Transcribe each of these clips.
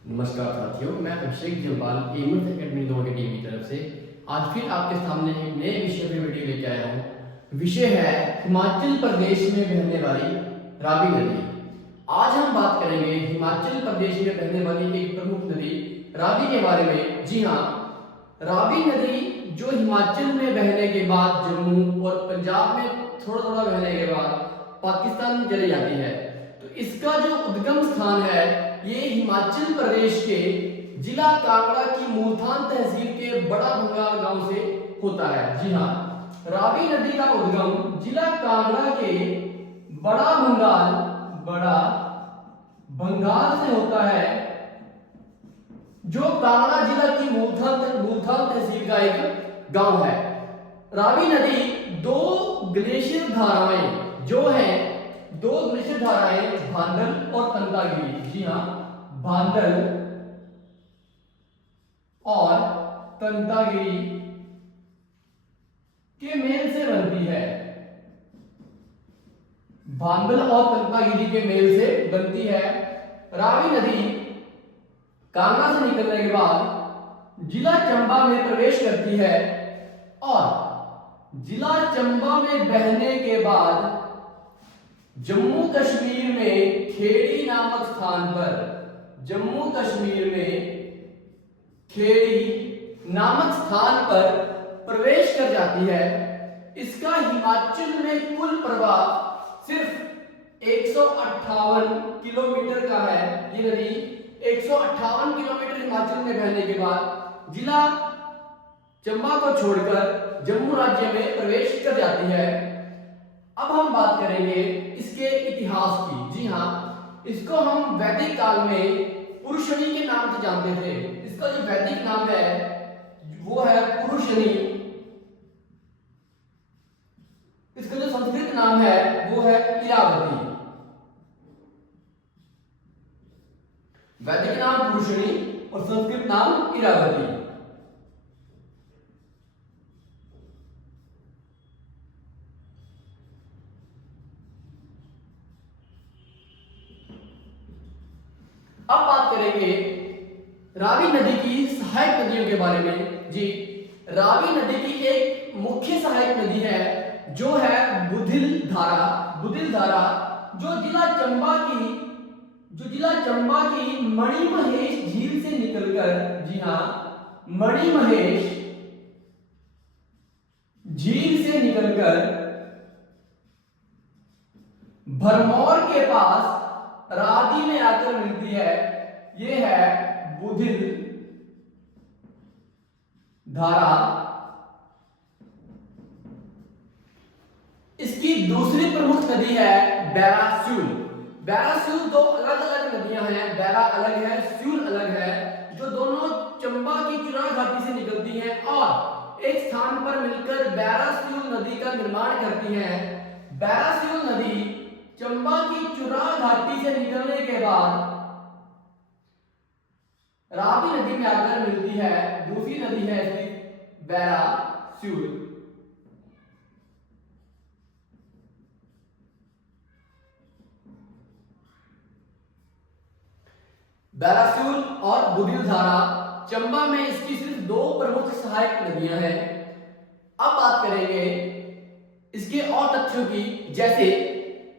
नमस्कार साथियों, मैं अभिषेक जम्बाल एमएस एकेडमी दो की टीम की तरफ से आज फिर आपके सामने एक नए विषय पर वीडियो लेके आया हूँ। विषय है हिमाचल प्रदेश में बहने वाली रावी नदी। आज हम बात करेंगे हिमाचल प्रदेश में बहने वाली एक प्रमुख नदी रावी के बारे में। जी हाँ, रावी नदी जो हिमाचल में बहने के बाद जम्मू और पंजाब में थोड़ा थोड़ा बहने के बाद पाकिस्तान में चली जाती है। तो इसका जो उद्गम स्थान है ये हिमाचल प्रदेश के जिला कांगड़ा की मूलथान तहसील के बड़ा भंगाल गांव से होता है। जी हाँ, रावी नदी का उद्गम जिला कांगड़ा के बड़ा भंगाल से होता है, जो कांगड़ा जिला की मूलथान तहसील का एक गांव है। रावी नदी दो ग्लेशियर धाराएं जो है भांडल और तंतागिरी। जी हाँ, भांडल और तंतागिरी के मेल से बनती है। भांडल और तंतागिरी के मेल से बनती है। रावी नदी कांगड़ा से निकलने के बाद जिला चंबा में प्रवेश करती है और जिला चंबा में बहने के बाद जम्मू कश्मीर में खेड़ी नामक स्थान पर प्रवेश कर जाती है। इसका हिमाचल में कुल प्रवाह सिर्फ 158 किलोमीटर का है। ये नदी 158 किलोमीटर हिमाचल में बहने के बाद जिला चंबा को छोड़कर जम्मू राज्य में प्रवेश कर जाती है। अब हम बात करेंगे इसके इतिहास की। जी हाँ, इसको हम वैदिक काल में पुरुषनी के नाम से जानते थे। इसका जो वैदिक नाम है वो है पुरुषनी। इसका जो संस्कृत नाम है वो है इरावती। वैदिक नाम पुरुषनी और संस्कृत नाम इरावती। अब बात करेंगे रावी नदी की सहायक नदियों के बारे में। जी, रावी नदी की एक मुख्य सहायक नदी है जो है बुधिल धारा, जो जिला चंबा की मणिमहेश झील से निकलकर, जी हाँ, मणिमहेश झील से निकलकर भरमौर के पास रादी में आकर मिलती है। यह है बुधिल धारा। इसकी दूसरी प्रमुख नदी है बैरास्यूल। दो अलग अलग नदियां हैं, बैरा अलग है, स्यूल अलग है, जो दोनों चंबा की चुराह घाटी से निकलती हैं और एक स्थान पर मिलकर बैरास्यूल नदी का निर्माण करती हैं। बैरास्यूल नदी चंबा की चुराह घाटी से निकलने के बाद रावी नदी में आकर मिलती है। दूसरी नदी है इसकी बैरास्यूल। बैरास्यूल और बुधिल धारा चंबा में इसकी सिर्फ दो प्रमुख सहायक नदियां हैं। अब बात करेंगे इसके और तथ्यों की, जैसे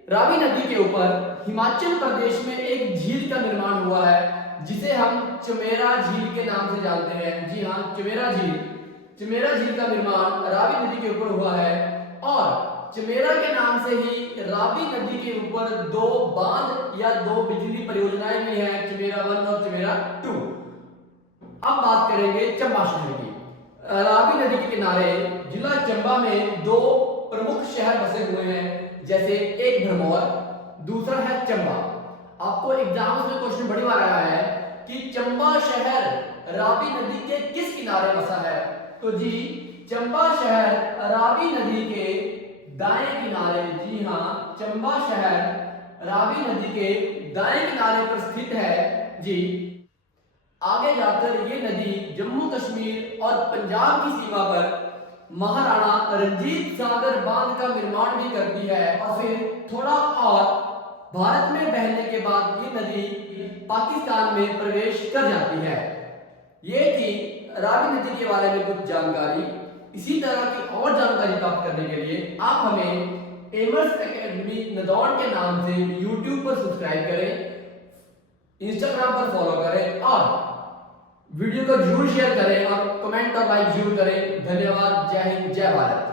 रावी नदी के ऊपर हिमाचल प्रदेश में एक झील का निर्माण हुआ है जिसे हम चमेरा झील के नाम से जानते हैं। जी हाँ, चमेरा झील का निर्माण रावी नदी के ऊपर हुआ है और चमेरा के नाम से ही रावी नदी के ऊपर दो बांध या दो बिजली परियोजनाएं भी हैं, चमेरा 1 और चमेरा 2। अब बात करेंगे चंबा शहर की। रावी नदी के किनारे जिला चंबा में दो प्रमुख शहर बसे हुए हैं, जैसे एक भरमौर, दूसरा है चंबा। आपको एग्जाम्स में क्वेश्चन बड़ी बार आया है कि चंबा शहर रावी नदी के किस किनारे बसा है। तो जी, चंबा शहर रावी नदी के दाएं किनारे, जी हाँ, चंबा शहर रावी नदी के दाएं किनारे पर स्थित है। जी, आगे जाकर ये नदी जम्मू कश्मीर और पंजाब की सीमा पर महाराणा रंजीत सागर बांध का निर्माण भी करती है और फिर थोड़ा और भारत में बहने के बाद ये नदी पाकिस्तान में प्रवेश कर जाती है। ये थी रावी नदी के बारे में कुछ जानकारी। इसी तरह की और जानकारी प्राप्त करने के लिए आप हमें एमर्स एकेडमी नदौन के नाम से यूट्यूब पर सब्सक्राइब करें, इंस्टाग्राम पर फॉलो करें और वीडियो को जरूर शेयर करें और कमेंट और लाइक जरूर करें। धन्यवाद। जय हिंद, जय भारत।